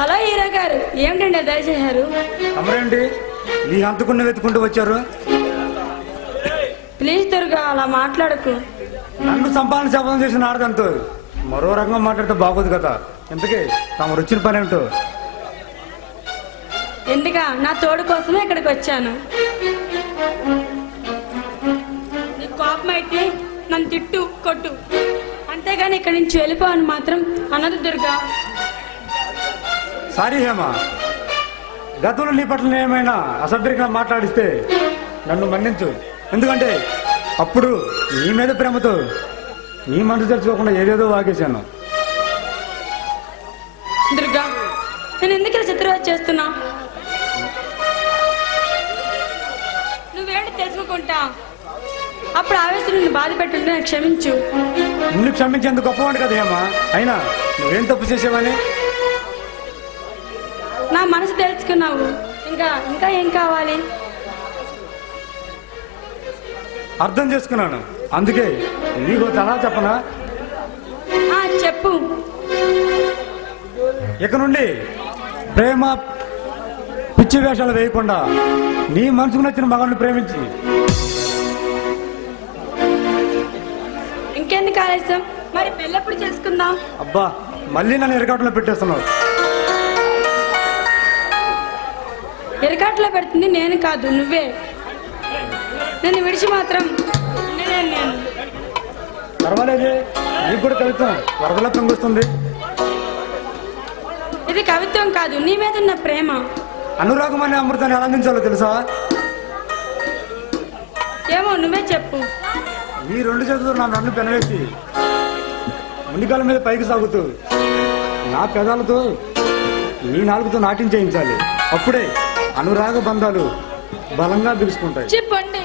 Hello hero గారు, ఏమిటండి దయచేశారు? అమరేంటి నీ హంతకుడిని వెతుకుంటూ వచ్చారు? ప్లీజ్ దుర్గా, అలా మాట్లాడకు. నన్ను సంపాదన శపథం చేసిన ఆడదంతో మరో రకంగా మాట్లాడితే బాగోదు కదా. ఇంతకీ తమరు వచ్చిన పని ఏమిటో? ఎందుకా, నా తోడు కోసమే ఇక్కడికి వచ్చాను. నీ కోపం అయితే నన్ను తిట్టు, కొట్టు, అంతేగాని ఇక్కడి నుంచి వెళ్ళిపోవని మాత్రం అనదు దుర్గా. సారీ హేమ, గతంలో నీ పట్ల ఏమైనా అసభ్యంగా మాట్లాడిస్తే నన్ను మన్నించు. ఎందుకంటే అప్పుడు నీ మీద ప్రేమతో నీ మనసు తెచ్చుకోకుండా ఏదేదో వాగేశాను. దుర్గా, నేను ఎందుకు ఇలా చిత్రవద చేస్తున్నా? నువ్వేంటి తెలుసుకుంటా? అప్పుడు ఆవేశం నిన్ను బాధ పెట్టుంటే నాకు క్షమించు. నిన్ను క్షమించేందుకు గొప్పవాడు కదా హేమ. అయినా నువ్వేం తప్పు చేసావని? నా మనసు తెలుసుకున్నావు, ఇంకా ఇంకా ఏం కావాలి? అర్థం చేసుకున్నాను, అందుకే నీకు సలహా చెప్పనా? చెప్పు. ఇక నుండి ప్రేమ పిచ్చి వేషాలు వేయకుండా నీ మనసుకు నచ్చిన మగాన్ని ప్రేమించి. ఇంకెందుకు ఆలస్యం? మరి పెళ్ళెప్పుడు చేసుకుందాం? అబ్బా, మళ్ళీ నన్ను ఎరకాటలో పెట్టేస్తున్నావు. ఎరకాట్లో పెడుతుంది నేను కాదు, నువ్వే. నేను విడిచి మాత్రం నేను. పర్వాలేదే, నీకు కూడా కవిత్వం వరదలా పొంగుస్తుంది. ఇది కవిత్వం కాదు, నీ మీద ఉన్న ప్రేమ. అనురాగం అనే అమృతాన్ని ఎలా అందించాలో తెలుసా? ఏమో, నువ్వే చెప్పు. నీ రెండు చేతులు నా నన్ను పెనవేసి ముండికాల మీద పైకి సాగుతూ నా పెదాలతో నీ నాలుగుతో నాట్యం చేయించాలి. అప్పుడే అనురాగ బంధాలు బలంగా తెలుసుకుంటాయి. చెప్పండి.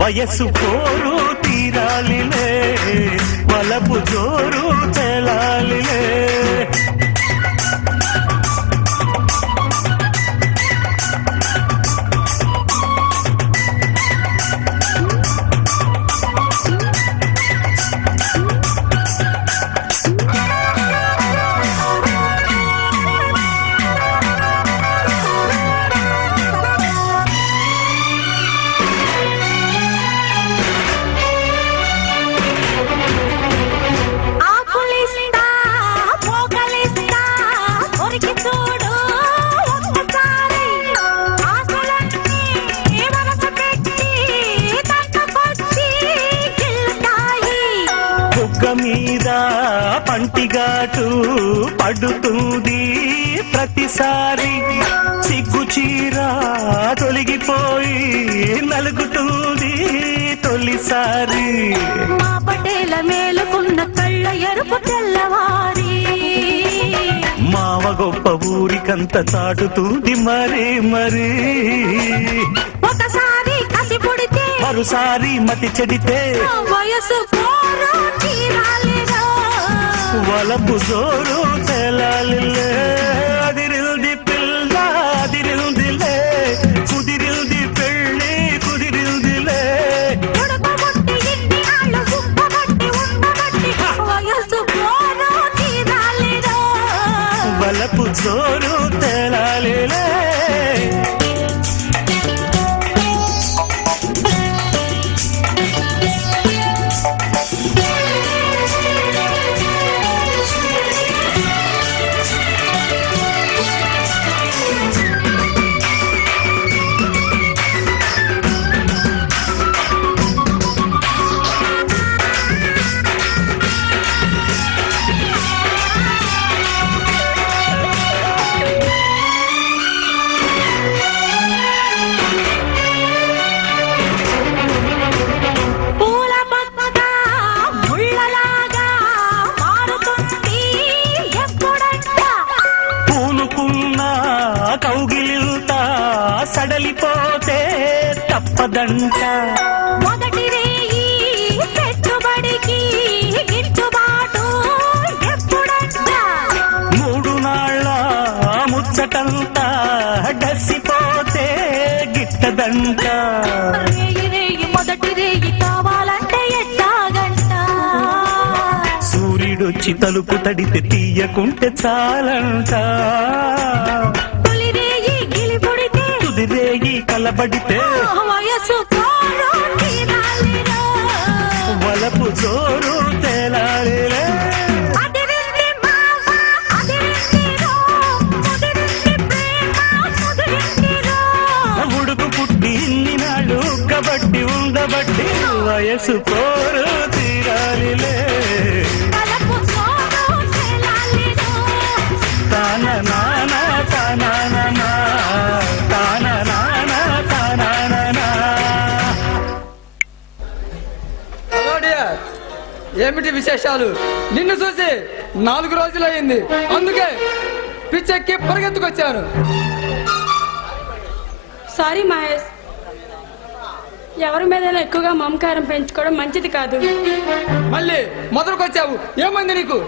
వయసు కోరు తీరాలిలే, వలపు జోరు తెలాలిలే. పంటిగాటు పడుతుంది ప్రతిసారి, సిగ్గు చీర తొలగిపోయి నలుగుతుంది తొలిసారి. మా పటేల మేలుకున్న కళ్ళ ఎరుపు తెల్లవారి, మావ గొప్ప ఊరికంత చాటుతుంది మరి మరి. ఒకసారి కసి పుడితే మరోసారి మతి చెడితే వయసు పోరు తీరాలిరా, వలపు జోరు తెలాలిలే. అదిరిల్ది పిల్ల అదిరిల్దిలే, కుదిరిల్ది పెళ్ళి కుదిరిల్దిలే. ఉడకబొట్టి ఇన్ని నాళ్ళు ఉప్పబట్టి ఉండబట్టి వయసు పోరు తీరాలిరా, వలపు జోరు తెలాలిలే. జంట మొదటి రేయి పెట్టుబడికి గిట్టుబాటు ఎప్పుడంట 3 నాళ్ళ ముచ్చటంతా డసిపోతే గిట్టదంట రేయి రేయి మొదటి రేయి కావాలంటే ఎట్టాగంట సూర్యుడొచ్చి తలుపు తడితే తీయకుంటే చాలంట తొలి రేయి గిలిపుడితే తుది రేగి కలబడితే వయసు కోరు తీరాలిరో వలపు జోరు తేలాలిలే అదిరింది మావ అదిరిందిరో ముదిరింది ప్రేమ ముదిరిందిరో ఉడుకు పుట్టి ఇన్ని నాళ్ళు కబట్టి ఉండబట్టి వయసు కోరు తీరాలిలే కలపు కోరు తేలాలిరో తాన నాన తానానా తాన నాన తానానా హలో డియర్, ఏమిటి విశేషాలు? నిన్ను చూసి 4 రోజులయ్యింది, అందుకే పిచ్చెక్కి పరిగెత్తుకొచ్చాను. సారీ మహేష్, ఎవరి మీద ఎక్కువగా మమకారం పెంచుకోవడం మంచిది కాదు. మళ్ళీ మొదలుకొచ్చావు, ఏమైంది నీకు?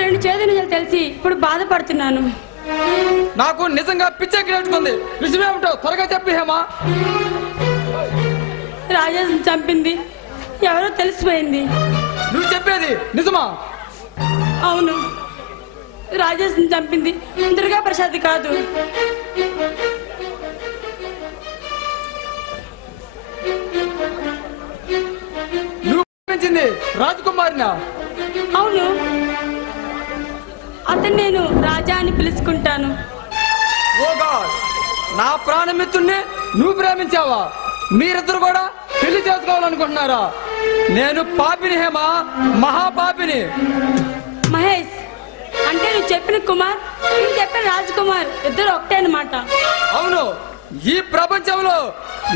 2 చేదు నిజాలు తెలిసి ఇప్పుడు బాధపడుతున్నాను. నాకు నిజంగా పిచ్చెక్కినట్టుకుంది. విషయమేమిటో త్వరగా చెప్పి హేమా. రాజేష్ని చంపింది ఎవరో తెలిసిపోయింది. నువ్వు చెప్పేది నిజమా? అవును, రాజేష్ని చంపింది దుర్గా ప్రసాద్ కాదు. నువ్వు పెంచింది రాజకుమారినా? అవును, అతను నేను రాజా అని పిలుచుకుంటాను. ఓ గాడ్, నా ప్రాణమిత్రుణ్ణి నువ్వు ప్రేమించావా? మీరిద్దరు కూడా పెళ్లి చేసుకోవాలనుకుంటున్నారా? నేను పాపిని హేమా, మహాపాపిని. మహేష్, అంటే నువ్వు చెప్పిన కుమార్ నేను చెప్పిన రాజకుమార్ ఇద్దరు ఒకటే అన్నమాట. అవును, ఈ ప్రపంచంలో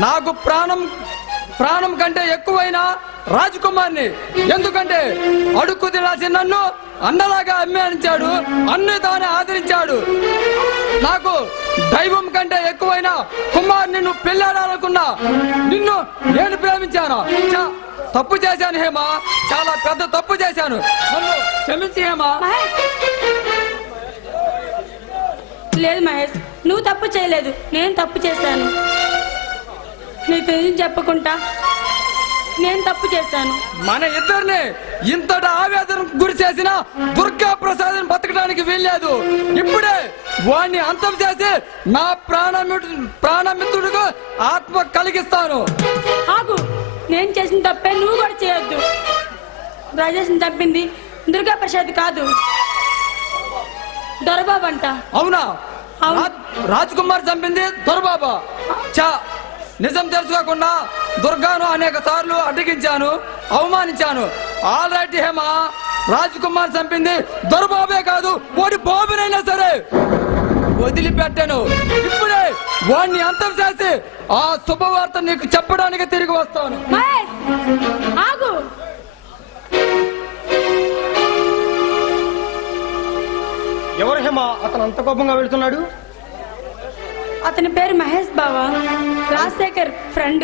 నాకు ప్రాణం కంటే ఎక్కువైన రాజకుమార్ని. ఎందుకంటే అడుక్కు తినాల్సి నన్ను అన్నలాగా అభిమానించాడు, అన్ని తానే ఆదరించాడు. నాకు దైవం కంటే ఎక్కువైన కుమార్ని నువ్వు పెళ్ళాడాలనుకున్నా నిన్ను నేను ప్రేమించాను. తప్పు చేశాను హేమా, చాలా పెద్ద తప్పు చేశాను. నన్ను క్షమించి హేమా. మహేష్, లేదు మహేష్, నువ్వు తప్పు చేయలేదు, నేను తప్పు చేశాను. నీకు నిజం చెప్పకుండా నేను తప్పు చేశాను. మన ఇద్దరిని ఇంతటి ఆవేదనకు గురి చేసిన దుర్గా ప్రసాద్ బతకడానికి వీల్లేదు. ఇప్పుడే వాణ్ణి అంతం చేసి నా ప్రాణమిత్రుడికి ఆత్మ కలిగిస్తాను. ఆగు, నేను చేసిన తప్పే నువ్వు కూడా చేయొద్దు. రాజేష్ని చంపింది దుర్గా ప్రసాద్ కాదు, దొరబాబు అంట. అవునా? అవును. రాజ్కుమార్ చంపింది దొరబాబా? నిజం తెలుసుకోకుండా దుర్గాను అనేక సార్లు అడ్డగించాను, అవమానించాను. ఆల్ రైట్ హేమా, రాజ్కుమార్ చంపింది దొరబాబే కాదు, వాడి బాబునైనా సరే వదిలిపెట్టాను. ఇప్పుడే వాడిని అంతం చేసి ఆ శుభవార్త నీకు చెప్పడానికి తిరిగి వస్తాను. మహేష్, ఆగు. ఎవరు హేమా అతను అంత కోపంగా వెళ్తున్నాడు? అతని పేరు మహేష్ బావా, రాజశేఖర్ ఫ్రెండ్.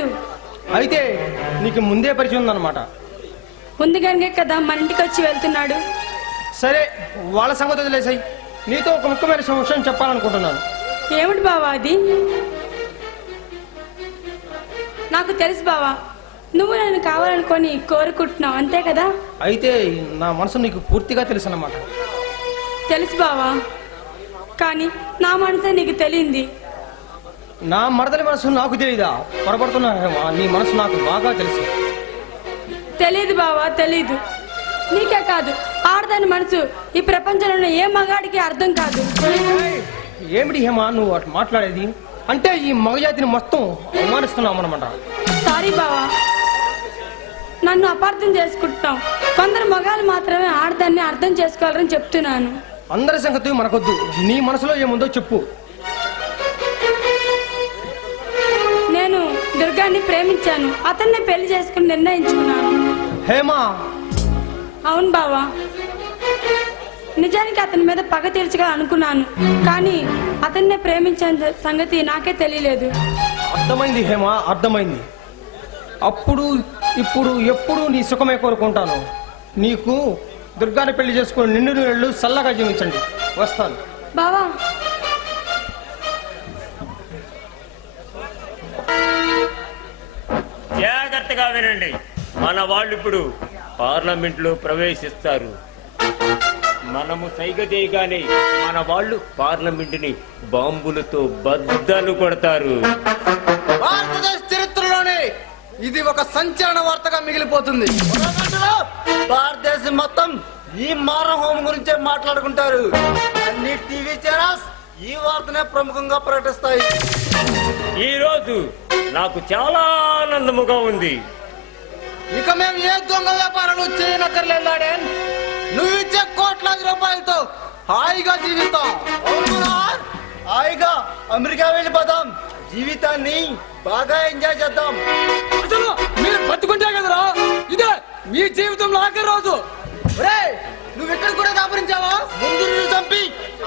అయితే నీకు ముందే పరిచయం ఉందన్నమాట. ముందుగానే కదా మన ఇంటికి వచ్చి వెళ్తున్నాడు. సరే, వాళ్ళ సంగతి వదిలేసాయి. నీతో ఒక ముఖ్యమైన విషయం చెప్పాలనుకుంటున్నాను. ఏమిటి బావా అది? నాకు తెలుసు బావా, నువ్వు నన్ను కావాలనుకొని కోరుకుంటున్నావు, అంతే కదా? అయితే నా మనసు నీకు పూర్తిగా తెలుసు అన్నమాట. తెలుసు బావా, కానీ నా మనసే నీకు తెలియంది. నా మరదలి మనసు నాకు తెలియదా? పొరపడుతున్నా హేమా, నీ మనసు నాకు బాగా తెలుసు. తెలీదు బావా, తెలీదు. నీకే కాదు, ఆడదాని మనసు ఈ ప్రపంచంలో ఉన్న ఏ మగాడికి అర్థం కాదు. ఏమిటి హేమా నువ్వు అటు మాట్లాడేది? అంటే ఈ మగజాతిని మొత్తం అవమానిస్తున్నావు అన్నమాట. సారీ బావా, నన్ను అపార్థం చేసుకుంటున్నావు. కొందరు మగాళ్ళు మాత్రమే ఆడదాన్ని అర్థం చేసుకోవాలని చెప్తున్నాను. అందరి సంగతి మనకొద్దు, నీ మనసులో ఏముందో చెప్పు. నేను దుర్గాన్ని ప్రేమించాను, అతన్ని పెళ్లి చేసుకుని నిర్ణయించుకున్నాను. హేమా, అవును బావా, నిజానికి అతని మీద పగ తీర్చగా అనుకున్నాను, కానీ అతన్నే ప్రేమించిన సంగతి నాకే తెలియలేదు. అర్థమైంది హేమ, అర్థమైంది. అప్పుడు ఇప్పుడు ఎప్పుడు నీ సుఖమే కోరుకుంటాను. నీకు దుర్గాని పెళ్లి చేసుకుని నిండు నెలలు చల్లగా జీవించండి. వస్తాను. బావా, జాగ్రత్తగా వినండి. మన వాళ్ళు ఇప్పుడు పార్లమెంట్ లో ప్రవేశిస్తారు. మనము సైగ చేయగానే మన వాళ్ళు పార్లమెంట్ ని బాంబులతో బద్దలు కొడతారు. భారతదేశ చరిత్రలోనే ఇది ఒక సంచలన వార్తగా మిగిలిపోతుంది. భారతదేశం మొత్తం ఈ మారం హోమం గురించే మాట్లాడుకుంటారు. అన్ని టీవీ ఛానల్స్ ఈ వార్తనే ప్రముఖంగా ప్రకటిస్తాయి. ఈ రోజు నాకు చాలా ఆనందముగా ఉంది. ఇక మేము ఏ దొంగ వ్యాపారాలు చేయనక్కర్లేదాడే. నువ్వు ఇచ్చే కోట్లాది రూపాయలతో హాయిగా జీవిస్తాం. హాయిగా అమెరికా వెళ్ళిపోదాం. జీవితాన్ని బాగా ఎంజాయ్ చేద్దాం. అసలు మీరు బతుకుంటే కదరా ఇదే మీ జీవితంలో ఆఖరి రోజు. నువ్వు ఇక్కడ కూడా దాపరించావా? ముందు నిన్ను చంపి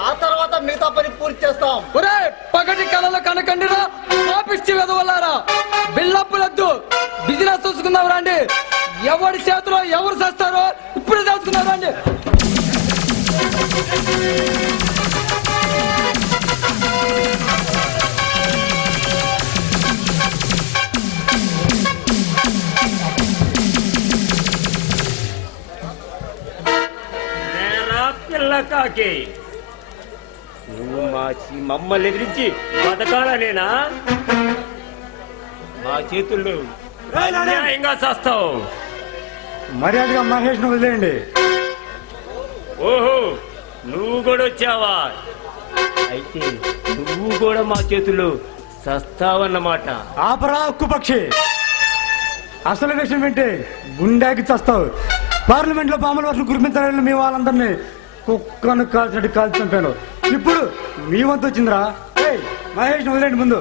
ఆ తర్వాత మిగతా పని పూర్తి చేస్తాం. ఒరే, పగటి కళలో కనకండిరా పాపిష్టి వెదవల్లారా. బిల్లప్పులద్దు, బిజినెస్ చూసుకుందాం రండి. ఎవరి చేతిలో ఎవరు చేస్తారో ఇప్పుడు తెలుసుకుందాం రండి. పిల్లకాకి నువ్వు మమ్మల్ని ఎదిరించి బతకాలనేనా? మా చేతుల్లో అన్యాయంగా చేస్తావు. మర్యాదగా మహేష్ ను వదిలేయండి. ఓహో, నువ్వు కూడా వచ్చావా? అయితే నువ్వు కూడా మా చేతుల్లో చస్తావన్నమాట. ఆపరా ఉక్కుపక్షి, అసలు విషయం ఏంటి? గుండెకి చస్తావు. పార్లమెంట్ లో బాంబుల వర్షం కురిపించాలని మీ వాళ్ళందరినీ కుక్కను కాల్చినట్టు కాల్చి చంపాను. ఇప్పుడు మీ వంతు వచ్చిందిరా. మహేష్ ను వదిలేండి ముందు.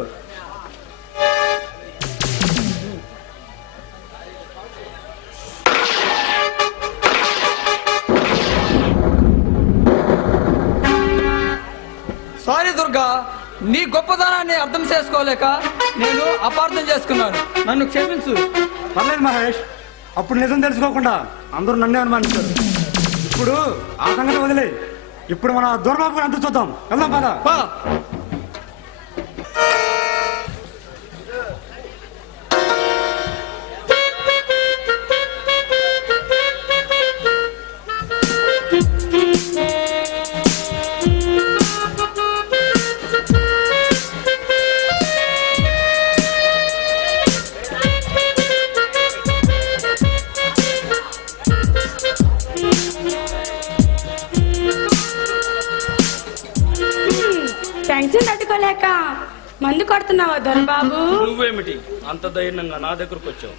సారీ దుర్గా, నీ గొప్పతనాన్ని అర్థం చేసుకోలేక నేను అపార్థం చేసుకున్నాను. నన్ను క్షమించు. పర్లేదు మహేష్, అప్పుడు నిజం తెలుసుకోకుండా అందరూ నన్నే అనుమానించారు. ఇప్పుడు ఆ సంగతి వదిలే. ఇప్పుడు మన దొరబాబు అంత చూద్దాం. వెళ్దాం పద. పా. టెన్షన్ తట్టుకోలేక మందు కొడుతున్నావా దొరబాబు? నువ్వేమిటి అంత ధైర్యంగా నా దగ్గరకు వచ్చావు?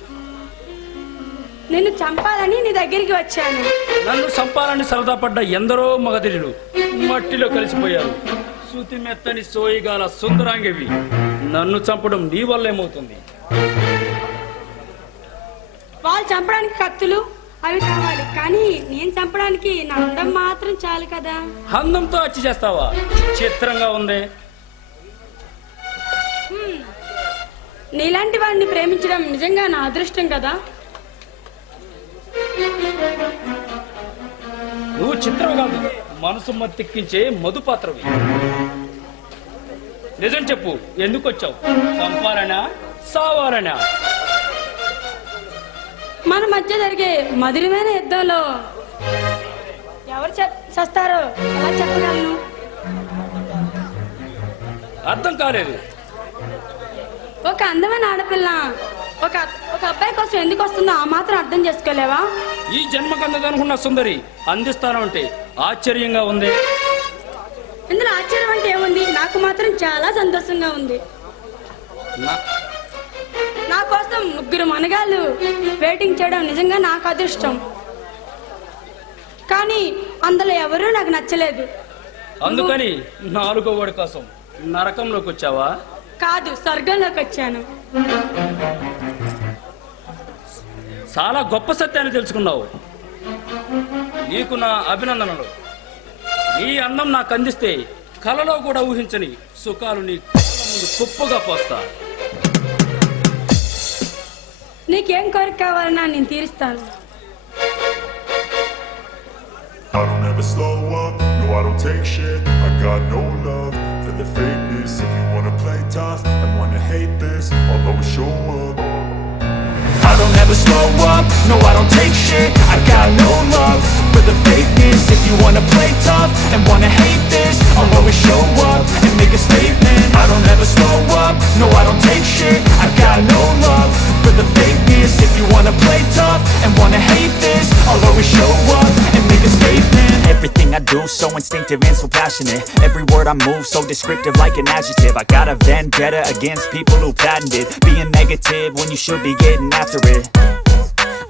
నిన్ను చంపాలని నీ దగ్గరికి వచ్చాను. నన్ను చంపాలని సరదా పడ్డ ఎందరో మగధీరులు మట్టిలో కలిసిపోయారు. శృతి మెత్తని సోయిగాల సుందరాంగివి. నన్ను చంపడం నీ వల్ల ఏమవుతుంది? వాళ్ళు చంపడానికి కత్తులు అవి కావాలి, కానీ నేను చంపడానికి నా అందం మాత్రం చాలు కదా. అందంతో హత్య చేస్తావా? చిత్రంగా ఉంది. నీలాంటి వాడిని ప్రేమించడం నిజంగా నా అదృష్టం కదా. నువ్వు చిత్రం కాదు, మనసు మత్తెక్కించే మధుపాత్రవి. నిజం చెప్పు, ఎందుకు వచ్చావు? చంపాలనా సావాలనా? మన మధ్య జరిగే మధురమైన యుద్ధంలో ఎవరు చస్తారో ఎలా చెప్పగలను? అర్థం కాలేదు. ఒక అందమైన ఆడపిల్ల ఒక అబ్బాయి కోసం ఎందుకు వస్తుందో ఆ మాత్రం అర్థం చేసుకోలేవా? ఈ జన్మకందనుకున్న సుందరి అందిస్తానంటే ఆశ్చర్యంగా ఉంది. ఇందులో ఆశ్చర్యం అంటే ఏముంది? నాకు మాత్రం చాలా సంతోషంగా ఉంది. నా కోసం ముగ్గురు మనగాళ్ళు వెయిటింగ్ చేయడం నిజంగా నాకు అదృష్టం. కానీ అందులో ఎవరూ నాకు నచ్చలేదు. అందుకని నాలుగో వాడి కోసం నరకంలోకి వచ్చావా? కాదు, స్వర్గంలోకి వచ్చాను. చాలా గొప్ప సత్యాన్ని తెలుసుకున్నావు. నీకు నా అభినందనలు. ఈ అందం నాకు అందిస్తే కలలో కూడా ఊహించని సుఖాలు నీ కళ్ళ ముందు కుప్పగా పోస్తా. నీకేం కోరిక కావాలన్నా నేను తీరుస్తాను. I don't ever slow up, no I don't take shit. I got no love for the fakeness. If you wanna play tough and wanna hate this, I'll always show up. I don't ever slow up, no I don't take shit. I got no love for the fakeness. If you wanna play tough and wanna hate this, I'll always show up and make a statement. I don't ever slow up, no I don't take shit. I got no love for the fakeness. If you wanna play tough and wanna hate this, I'll always show up and make a statement. Everything I do so instinctive and so passionate. Every word I move so descriptive like an adjective. I got a vendetta against people who patented being negative when you should be getting after it.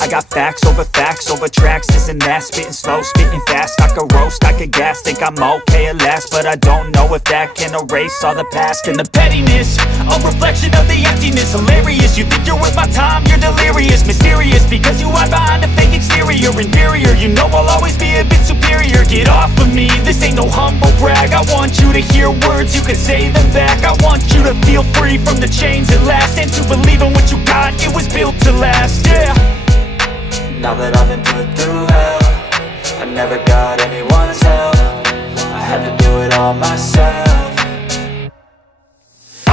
I got facts over tracks, this and that. Spitting slow, spitting fast. I could roast, I could gas. Think I'm okay at last, but I don't know if that can erase all the past. And the pettiness, a reflection of the emptiness. Hilarious, you think you're worth my time, you're delirious. Mysterious, because you hide behind a fake exterior. Inferior, you know I'll always be a bit superior. Get off of me, this ain't no humble brag. I want you to hear words, you can say them back. I want you to feel free from the chains at last, and to believe in what you got, it was built to last, yeah. Now that I've been put through hell, I never got anyone's help. I had to do it all myself.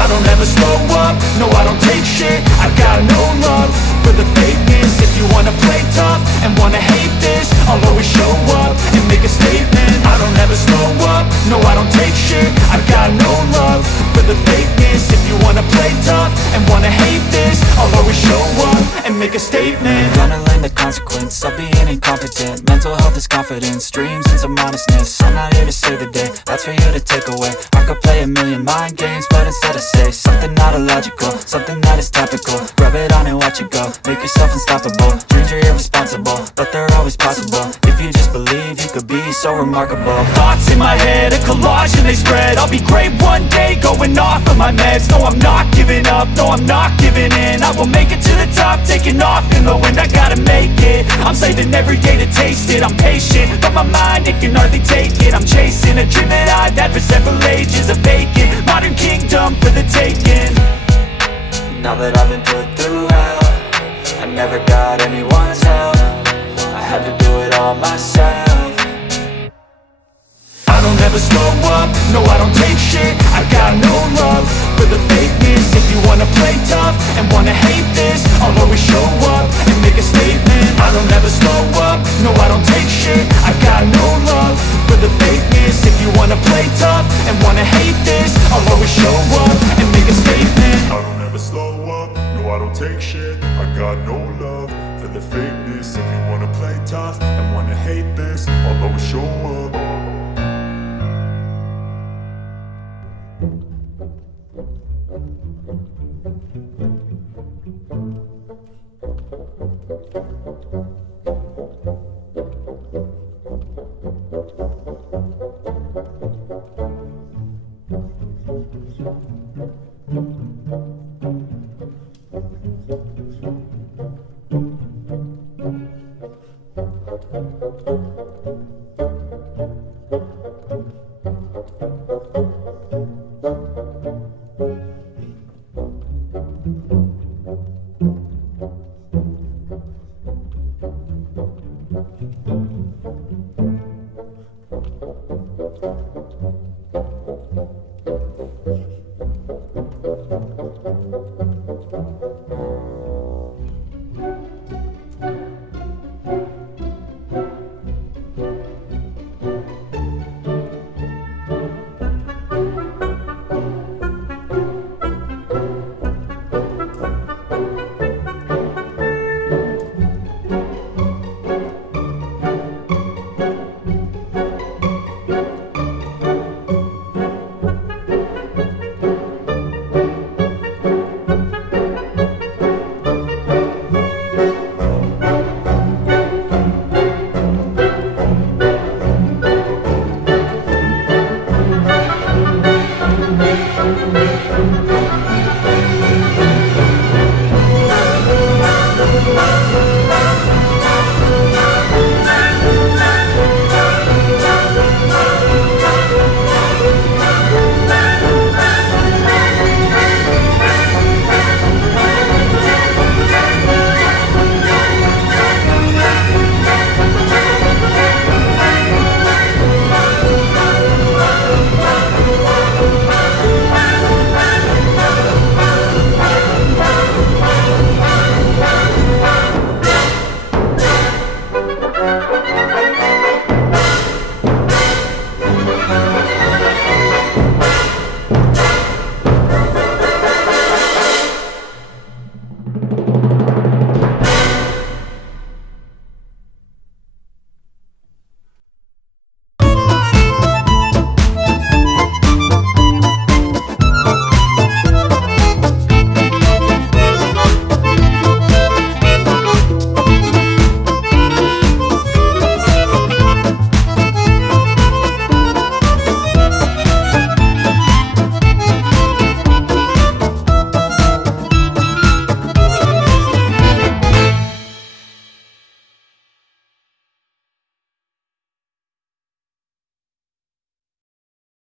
I don't ever slow up, no I don't take shit. I got no love for the fakeness. If you wanna play tough and wanna hate this, I'll always show up and make a statement. I don't ever slow up, no I don't take shit. I got no love for the fakeness. If you wanna play tough and wanna hate this, I'll always show up and make a statement. Gonna learn the consequence of being incompetent. Mental health is confidence, dreams and some honestness. I'm not here to save the day, that's for you to take away. I could play a million mind games, but instead I say something not illogical, something that is topical. Rub it on and watch it go, make yourself unstoppable. Dreams are irresponsible, but they're always possible. If you just believe, you could be so remarkable. Thoughts in my head, a collage and they spread. I'll be great one day, going off of my meds. No, I'm not giving up, no, I'm not giving in. I will make it to the top, taking off in the wind. I gotta make it, I'm saving every day to taste it. I'm patient, but my mind, it can hardly take it. I'm chasing a dream that I've had for several ages. A vacant, modern kingdom for the taking. Now that I've been put through hell, I never got anyone's help. I had to do it all myself. I don't ever slow up, no I don't take shit. I got no love for the fakeness. If you wanna play tough and wanna hate this, I'll always show up and make a statement. I don't ever slow up, no I don't take shit. I got no love for the fakeness. If you wanna play tough and wanna hate this, I'll always show up and make a statement. I don't ever slow up, no I don't take shit. I got no love for the fakeness. If you wanna play tough and wanna hate this, I'll always show up.